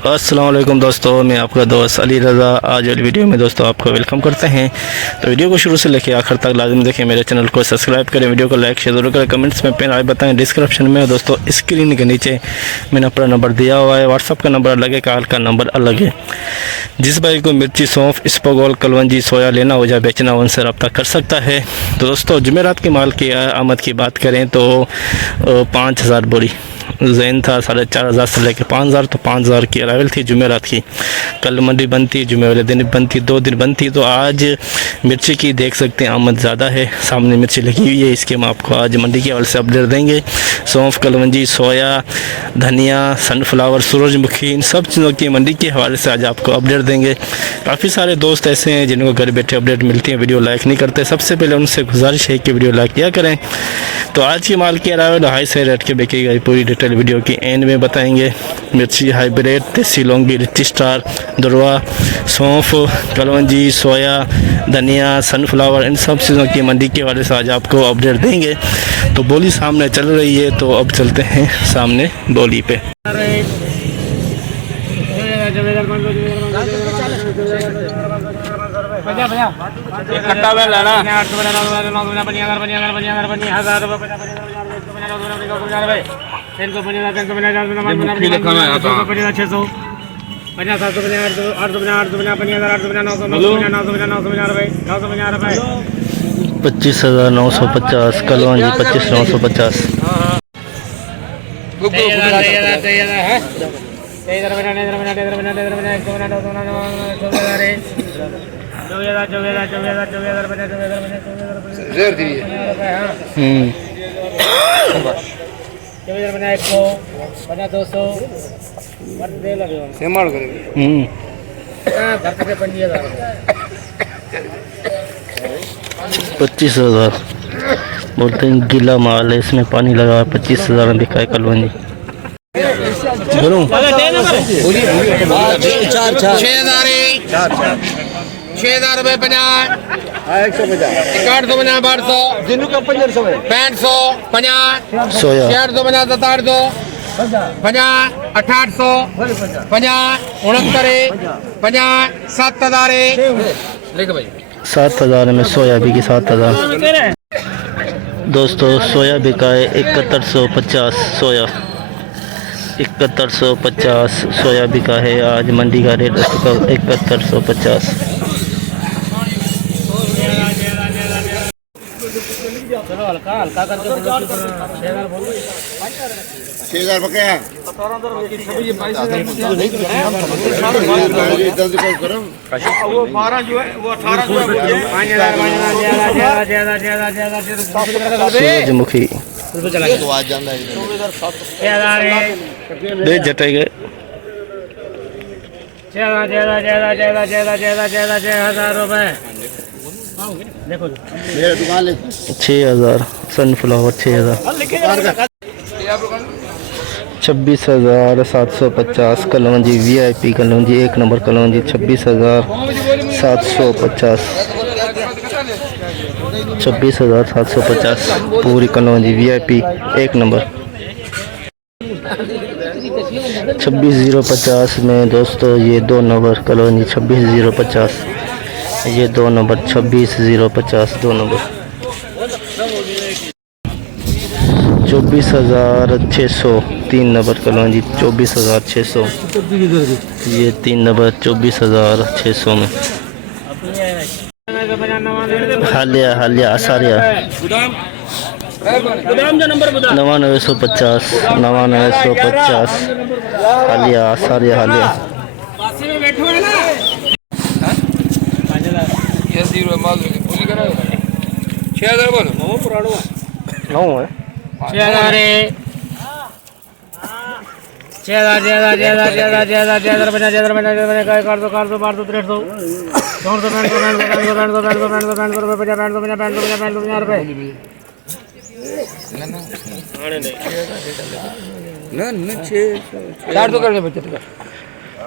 अस्सलाम वालेकुम दोस्तों, मैं आपका दोस्त अली रज़ा। आज वाली वीडियो में दोस्तों आपको वेलकम करते हैं। तो वीडियो को शुरू से लेकर आखिर तक लाजमी देखें। मेरे चैनल को सब्सक्राइब करें, वीडियो को लाइक शेयर जरूर करें, कमेंट्स में पेन आए बताएं। डिस्क्रिप्शन में दोस्तों स्क्रीन के नीचे मैंने अपना नंबर दिया हुआ है। व्हाट्सअप का नंबर अलग है, कॉल का नंबर अलग है। जिस भाई को मिर्ची, सौंफ, इसबगोल, कलवंजी, सोया लेना हो या बेचना हो उनसे रब्ता कर सकता है। तो दोस्तों जुमेरात के माल की आमद की बात करें तो 5000 बोरी जैन था, 4500 से लेकर 5000। तो 5000 की अरावल थी जुमेरात की। कल मंडी बंद थी, जुमे वाले दिन बंद थी, 2 दिन बंद थी। तो आज मिर्ची की देख सकते हैं आमद ज़्यादा है, सामने मिर्ची लगी हुई है। इसके हम आपको आज मंडी के हवाले से अपडेट देंगे। सौंफ, कलवंजी, सोया, धनिया, सनफ्लावर, सूरजमुखी, इन सब चीज़ों की मंडी के हवाले से आज आपको अपडेट देंगे। काफ़ी सारे दोस्त ऐसे हैं जिनको घर बैठे अपडेट मिलती है, वीडियो लाइक नहीं करते। सबसे पहले उनसे गुजारिश है कि वीडियो लाइक किया करें। तो आज की माल की अरावल हाई से रेट के बेची गई पूरी डिटेल वीडियो की एंड में बताएंगे। मिर्ची हाइब्रिड, देसी लौंगी, रिच स्टार, दुरवा, सौंफ, कलवंजी, सोया, धनिया, सनफ्लावर, इन सब चीज़ों की मंडी के हवाले से आज आपको अपडेट देंगे। तो बोली सामने चल रही है, तो अब चलते हैं सामने बोली पे। पच्चीस 950 कलवंजी 25,950। पच्चीस 25,000 बोलते हैं, गीला माल है, इसमें पानी लगा। 25,000 में बिका है कलवंजी। बोलूं 6,000 रुपये 50, 150, 1200, 6500, 50, सोया 650, 700, 50, 800, 50, 69, 50, 7,000। लिख भाई 7,000 में सोया बिकी 7,000। दोस्तों सोया बिका है 7150। सोया 7150 सोया बिका है। आज मंडी का रेट 7150। हल्का हल्का करके 6,000 बकाया। वो 12 जो है, वो 18 जो है, 5,000 सूरजमुखी दे जटाई गए 6,000 रुपए। देखो मेरे दुकान 6,000 sunflower 6,000। 26,750 kalonji VIP kalonji 1 number kalonji 26,750। 26,750 पूरी कलवंजी VIP 1 नंबर। 26,050 में दोस्तों ये 2 नंबर कलवंजी 26,050। ये 2 नंबर 26,050 2 नंबर। 24,600 3 नंबर कलवंजी 24,600। ये 3 नंबर 24,600 में। हालिया हालिया आसारिया 9950 9950 हालिया आसारिया हालिया।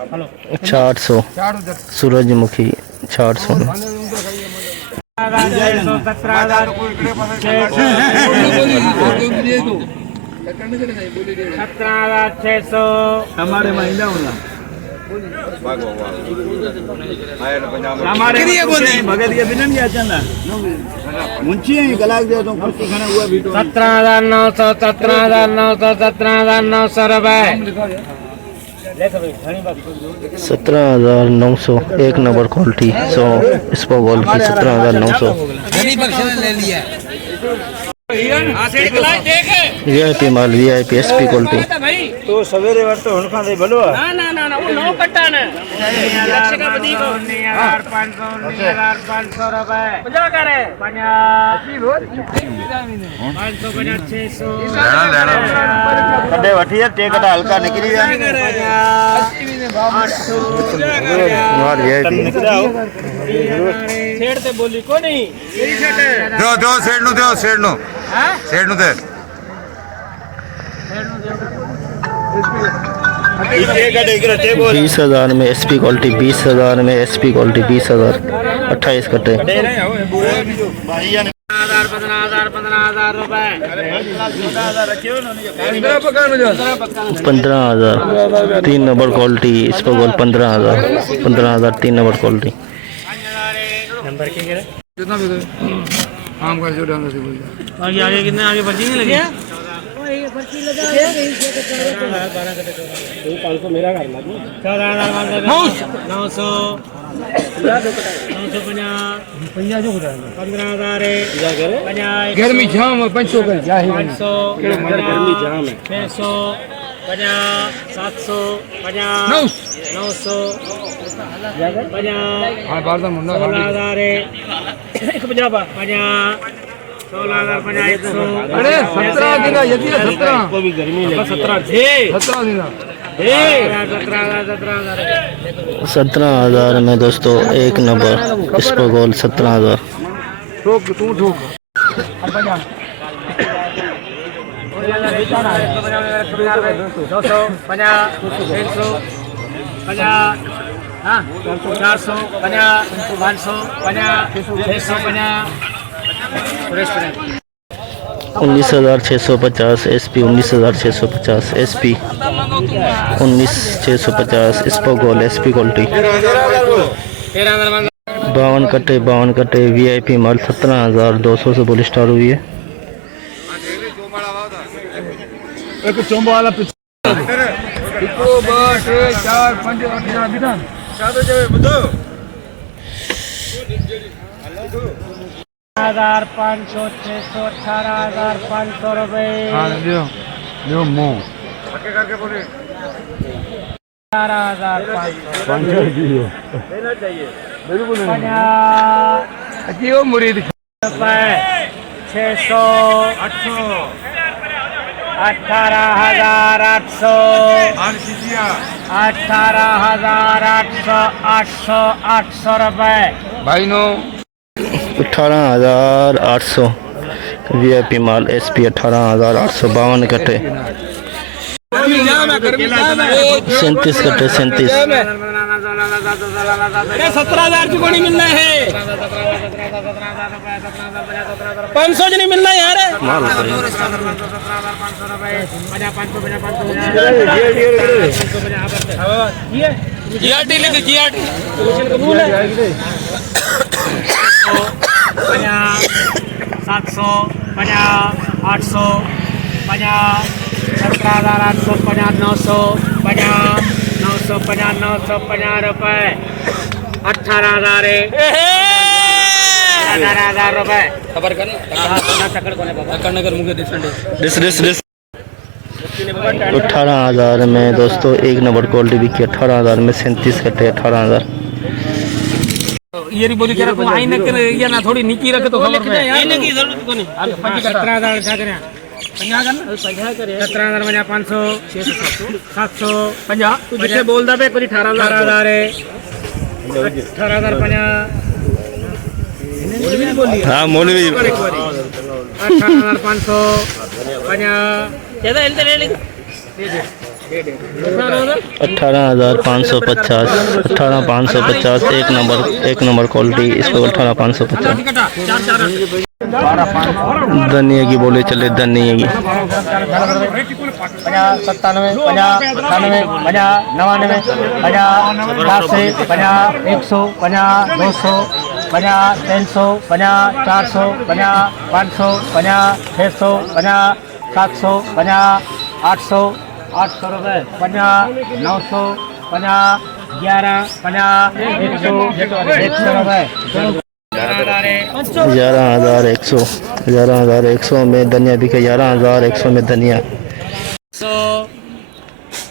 हेलो 400 सूरजमुखी 400 17,600 हमारे महिला होना भागो आए ना पंजाब हमारे भगत ये बिना नहीं आता ना मुंशी है गलाक दे तो कुर्सी खाना हुआ भी 17,900 17,900 17,900 रुपए 17,900 एक नंबर क्वालिटी। सो इसको गोल की 17,900 वीआईपी माल वीआईपी एसपी क्वालिटी। तो सवेरे वक्त उनका दे बलवा ना ना ना ना वो नो कट्टा ने 19,500 रुपए 50 करे 550 कदे वठी है टेकटा हल्का निकली है माल वीआईपी छेड़ ते बोली को नहीं तेरी छेड़ दो सेठ नु दे सेठ नु दे 20,000 में एसपी क्वालिटी 20,000 में एसपी क्वालिटी 20,000 28 कट्टे 15,000 रुपए 15,000 3 नंबर क्वालिटी इसको गोल 15,000 3 नंबर क्वालिटी। आगे कितने आगे पर्ची नहीं लगी 500 मेरा कर ला 900 15,000 घर में जाम 500 कर 500 गर्मी जाम है 600 700 900 हां बार दा मुंडा 16,000 एक 50 16,000 अरे 17 दिन यदि 17 को भी गर्मी लगी 17 थे 17 दिन 17,000 में दोस्तों एक नंबर इसको गोल 17,000। ठोक तू ठोक 19,650 एसपी 19,650 एसपी 19,650 इसको गोल एसपी क्वालिटी 52 कट्टे वीआईपी माल 17,200 से बुल स्टार हुई है। एक चोंबा वाला पिछो 2 3 4 5 8 बिना सादो जवे बुदो 18,500 600 18,500 रुपए हां लियो मो 18,500 दियो देना चाहिए बिल्कुल नहीं 50 अतियो मुरीद रुपए 600 800 18,800 18,800 800 रुपए भाई नो 18,800 वीआईपी माल एसपी 18,852 कट्टे 37 कट्टे 37 17,000 की कोनी मिलना है 500 नहीं मिलना यार माल जीआरटी लिख जीआरटी कबूल है 700 800 17,800 900 950 रुपए 18,000 18,000 रुपए खबर कर चक्कर कोने बाबा नगर मुझे डिस 18,000 में दोस्तों एक नंबर क्वालिटी बिकी 18,000 में 37 कट्टे 18,000 ये बोली कह रहा तू आई न कर या ना थोड़ी नीची रखे तो खबर पे आईने की जरूरत को नहीं 17,000 क्या करें 50 करना 50 करे 17,000 500 600 750 तू जिसे बोल दा पे कोई 18,000 है 18,050 हाँ मौलवी 18,500 ज्यादा हेल्थ ले ले 18,550 18,550 एक नंबर क्वालिटी इसको 18,550 धनिया की बोले चले धनिया की 50 97 50 98 50 99 50 80 50 100 50 200 50 300 50 400 50 500 50 600 50 700 50 800 800 रुपये 50 900 50 11 50 100 रुपये 11,100 11,100 में धनिया बिके 11,100 में धनिया।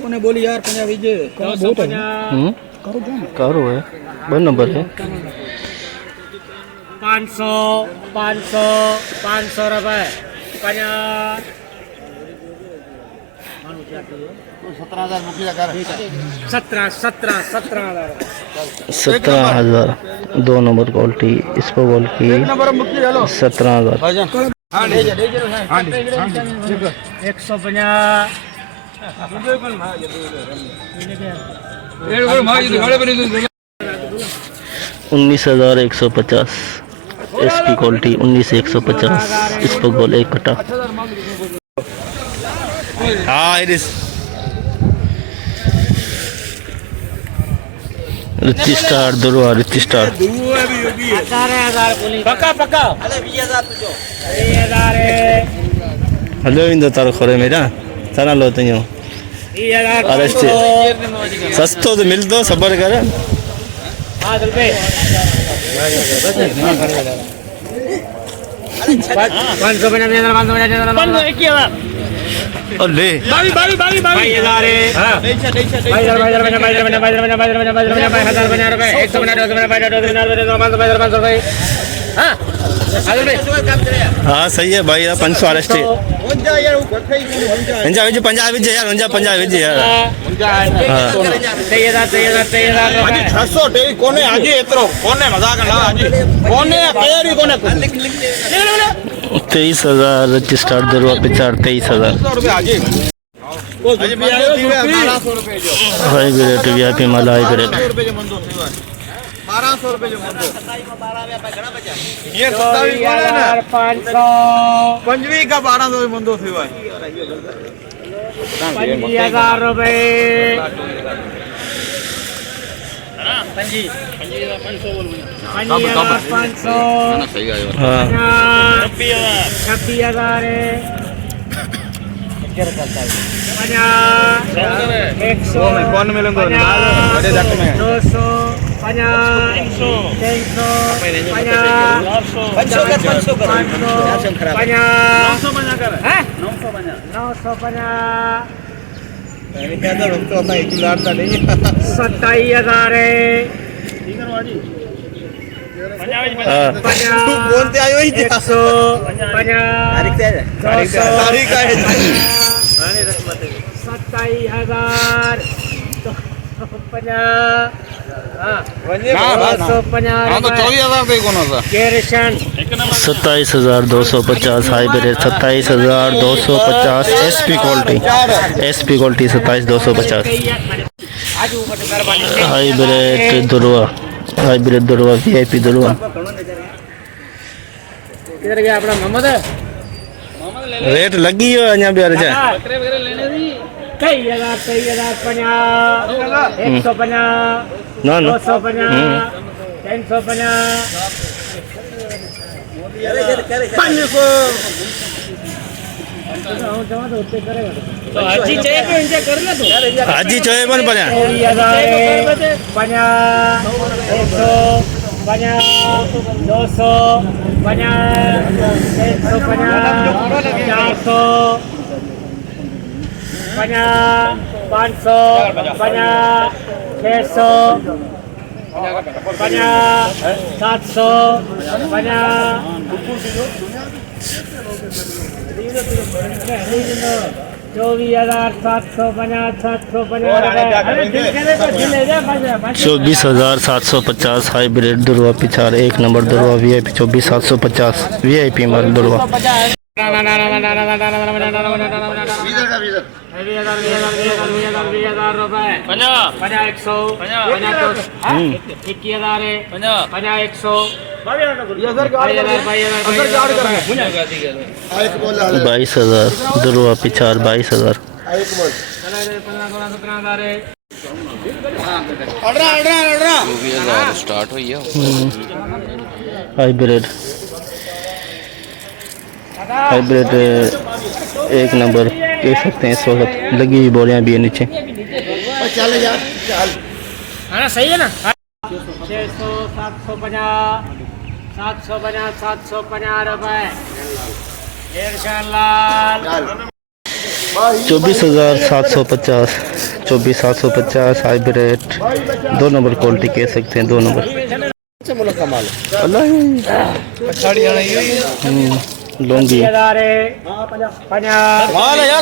કોને બોલી યાર 50 વીજે करो है वन नंबर है 500 500 500 रुपये 50 17,000 2 नंबर क्वालिटी इसको बोल की 17,000 19,150 एसपी क्वालिटी 19,150 इसको बोल एक कटा। हाँ इरिस रिच स्टार दुर्वा रिच स्टार पक्का पक्का हेलो इंदो तारो खोरे मेरा तना लो तुझो अरे सस्तो तो मिल दो सबर कर 500 और ले हाँ सही है भाई 500 अरेस्ट पंजाब यार 50 यार 600 કોને આજે એતરો કોને મજાક ના આજે કોને તૈયારી કોને 23,000 રજિસ્ટર દરવા 23,000 રૂપિયા આજે આજે બી આવ્યો 1200 રૂપિયા જો हाई ग्रेड वीआईपी माल हाई ग्रेड 1200 રૂપિયા જો મંદો થયો 1200 રૂપિયા જો મંદો ये 27 वाला ना 500 पंजवी का 1200 मंदो थयो है 50,000 रुपए 50,500 हाँ 26,000 कौन मिलेंगे 200 50 बोलते आयो ही 27,250 high grade 27,250 SP quality 27,250 high grade दुरवा वीआईपी दुरवा किधर गया अपना मोहम्मद रेट लगी हो अञा भी अर्ज 23,050 150 ना ना 250 350 हाजी चाहिए तो इनसे कर ले तू हाजी चोए पण पण 24,750 हाइब्रिड दुर्वा पिछाड़ 1 नंबर दुर्वा वीआईपी 24,750 वीआईपी माल दुर्वा रुपए 50 100 50 21,000 है 50 100 22,000 दुरुआ पिछार 22,000 स्टार्ट हुई है हाइब्रिड एक नंबर कह सकते हैं। इस वक्त लगी हुई बोलियां भी है नीचे। चल यार चल हाँ सही है ना 600 750 रुपए 24,750 24,750 हाइब्रिड 2 नंबर क्वालिटी कह सकते हैं। 2 नंबर लूंगी यार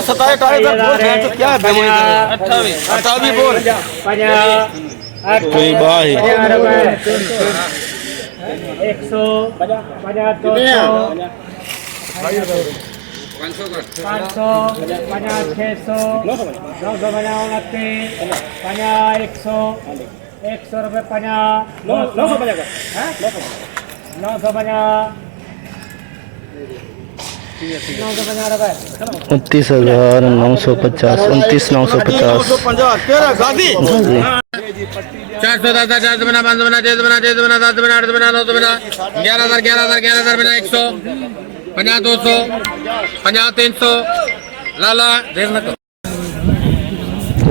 27 क्या है 28 बोल 29,950 29,950 410 4 बना 5 बना 6 बना 10 बना 7 बना 8 बना 9 बना 11,000 बना 100 50 200 50 300 लाला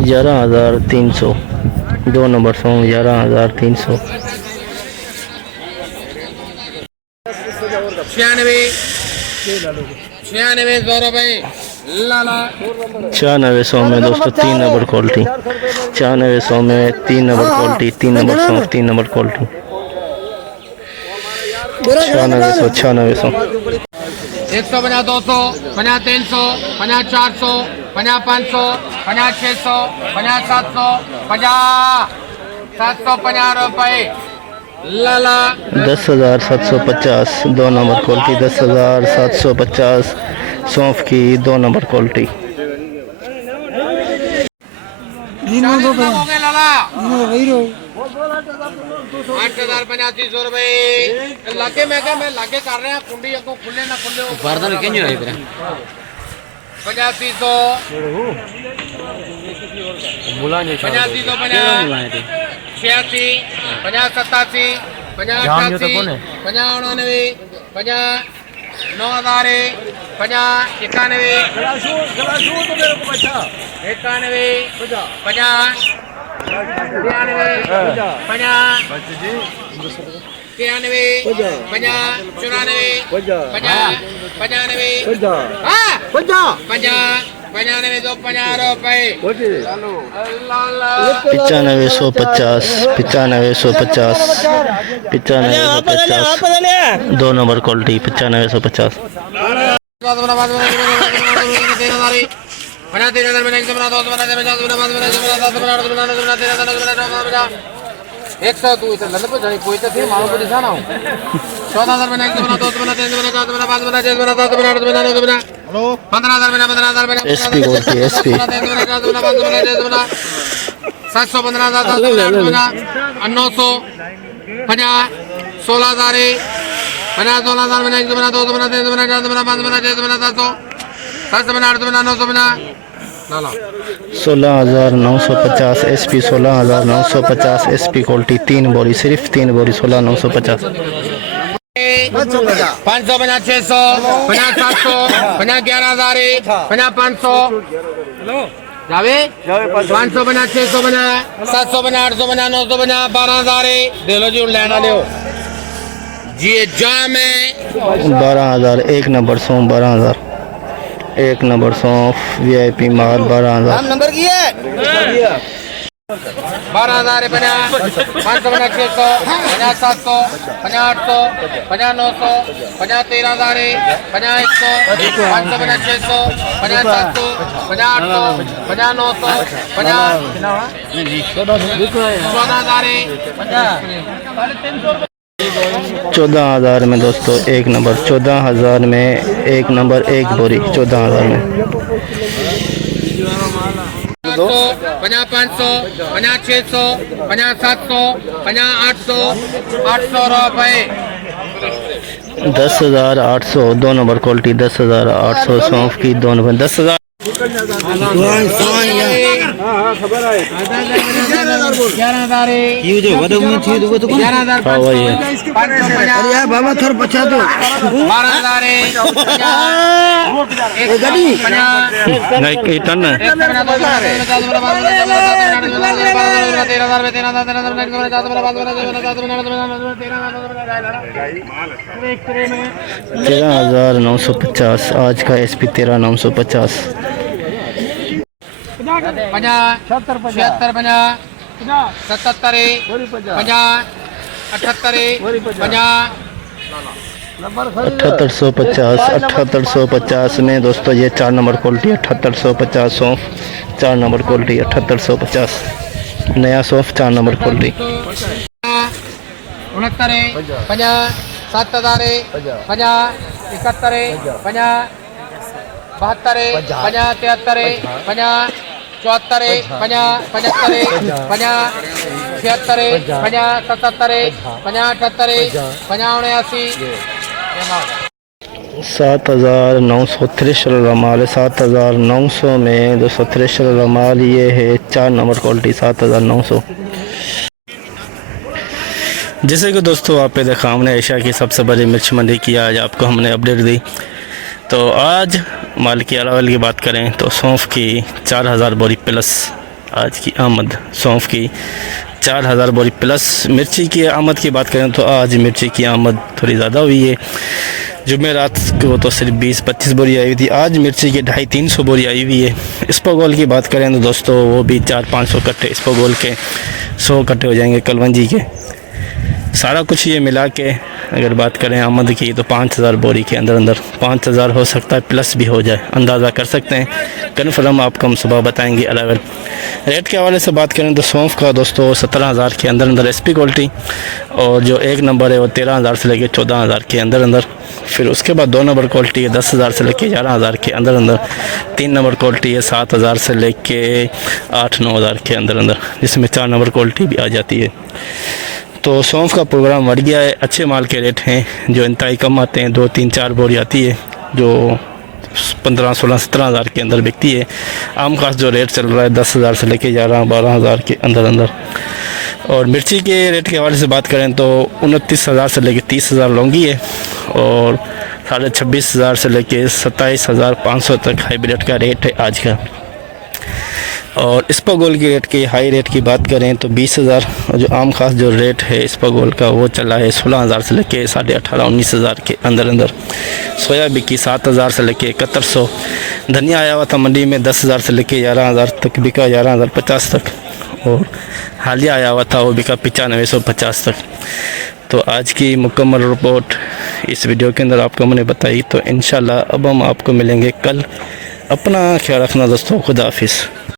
11,300 2 नंबर सॉन्ग 11,300 96 100 रुपए लाला 9600 में दोस्तों 3 नंबर क्वालिटी 9600 में 3 number quality 3 number song 3 number quality 9600 100 50 200 50 300 50 400 50 500 50 600 50 700 50 750 रुपए लाला 10,750 2 नंबर क्वालिटी 10,750 सौंफ की 2 नंबर क्वालिटी 8,085 रुपए लागे मैं लागे कर रहे हैं कुंडी को खुले ना खुले बर्तन क्यों नहीं है 8500 बुला नहीं 8500 86 50 87 50 88 50 99 50 9,000 50 91 $95,150 2 नंबर क्वालिटी 95,150 100 तू इधर लंदन पे जानी कोई तो थे मालूम पड़ी था ना 14,000 बना 1 बना 2 बना 3 बना 4 बना 5 बना 6 बना 7 बना 8 बना 9 बना हेलो 15,000 बना 15,000 बना एसपी क्वालिटी एसपी 3 बना 4 बना 5 बना 6 बना 715,000 बना 900 50 16,000 50 16,000 बना 1 बना 2 बना 3 बना 4 बना 5 बना 6 बना 700 7 बना 8 बना 900 बना 16,950 एसपी 16,950 एसपी क्वालिटी 3 बोरी सिर्फ 3 बोरी 16,950 500 बना 600 50 700 50 11,000 50 500 जावे 500 बना 600 बना 700 बना 800 बना 900 बना 12,000 दे लो जी लेना ले जी जाम है 12,000 1 नंबर सौंफ 12,000 1 नंबर सौंफ वीआईपी माल 12,000 नंबर की है 12,000 बना 500 बना 600 50 700 50 800 50 900 50 13,000 50 100 500 बना 600 50 700 50 800 50 900 50 14,000 में दोस्तों 1 नंबर 14,000 में 1 नंबर 1 बोरी 14,000 में 50 500 50 600 50 700 50 800 800 रुपए 10,800 दो नंबर क्वालिटी 10,800 सौंफ की दो नंबर 10,000 हाँ वही है बाबा थोड़ा पछा दो नहीं कई टन है तेरह 13,950 आज का SP 13,950 50 76 50 77 50 78 50 7850 में दोस्तों ये 4 नंबर क्वालिटी 7850 सौंफ 4 नंबर क्वालिटी 7850 नया सौंफ 4 नंबर क्वालिटी 69 50 7000 50 71 50 72 50 73 50 74 50 75 50 76 50 77 50 78 50 79 7,900 थ्रेशर रमाल 7,900 में 200 थ्रेशर रमाल ये है 4 नंबर क्वालिटी 7,900। जैसे कि दोस्तों आप पे देखा हमने एशिया की सबसे बड़ी मिर्च मंडी की आज आपको हमने अपडेट दी। तो आज माल की अलावल की बात करें तो सौंफ की 4,000 बोरी प्लस आज की आमद सौंफ की 4,000 बोरी प्लस। मिर्ची की आमद की बात करें तो आज मिर्ची की आमद थोड़ी ज़्यादा हुई है। जुमेरात को तो सिर्फ 20-25 बोरी आई हुई थी, आज मिर्ची की 250-300 बोरी आई हुई है। इस्पोगोल की बात करें तो दोस्तों वो भी 400-500 कट्टे इस्पोगोल के 100 कट्टे हो जाएंगे कलवंजी के। सारा कुछ ये मिला के अगर बात करें आमद की तो 5,000 बोरी के अंदर 5,000 हो सकता है, प्लस भी हो जाए, अंदाज़ा कर सकते हैं। कन्फर्म आपको हम सुबह बताएंगे। अलग रेट के हवाले से बात करें तो सौंफ का दोस्तों 17,000 के अंदर SP क्वालिटी और जो 1 नंबर है वो 13,000 से लेके 14,000 के अंदर। फिर उसके बाद 2 नंबर क्वालिटी है 10,000 से लेके 11,000 के अंदर। 3 नंबर क्वालिटी है 7,000 से लेके 8-9,000 के अंदर, जिसमें 4 नंबर क्वालिटी भी आ जाती है। तो सौंफ का प्रोग्राम बढ़ गया है। अच्छे माल के रेट हैं जो इंतहाई कम आते हैं, 2-3-4 बोरी आती है जो 15-16-17 हज़ार के अंदर बिकती है। आम खास जो रेट चल रहा है 10,000 से लेके 11-12 हज़ार के अंदर। और मिर्ची के रेट के हवाले से बात करें तो 29,000 से लेके 30,000 लौंगी है और 26,500 से लेके 27,500 तक हाइब्रिड का रेट है आज का। और इस्पागोल के रेट की हाई रेट की बात करें तो 20,000 और जो आम खास जो रेट है इस्पागोल का वो चला है 16,000 से लेके 18,500-19,000 के अंदर। सोया बिकी 7,000 से लेके 7100। धनिया आया हुआ था मंडी में 10,000 से लेके 11,000 तक बिका, 11,050 तक। और हालिया आया हुआ था वो बिका 9550 तक। तो आज की मुकम्मल रिपोर्ट इस वीडियो के अंदर आपको मैंने बताई। तो इंशाल्लाह अब हम आपको मिलेंगे कल। अपना ख्याल रखना दोस्तों, खुदा हाफिज़।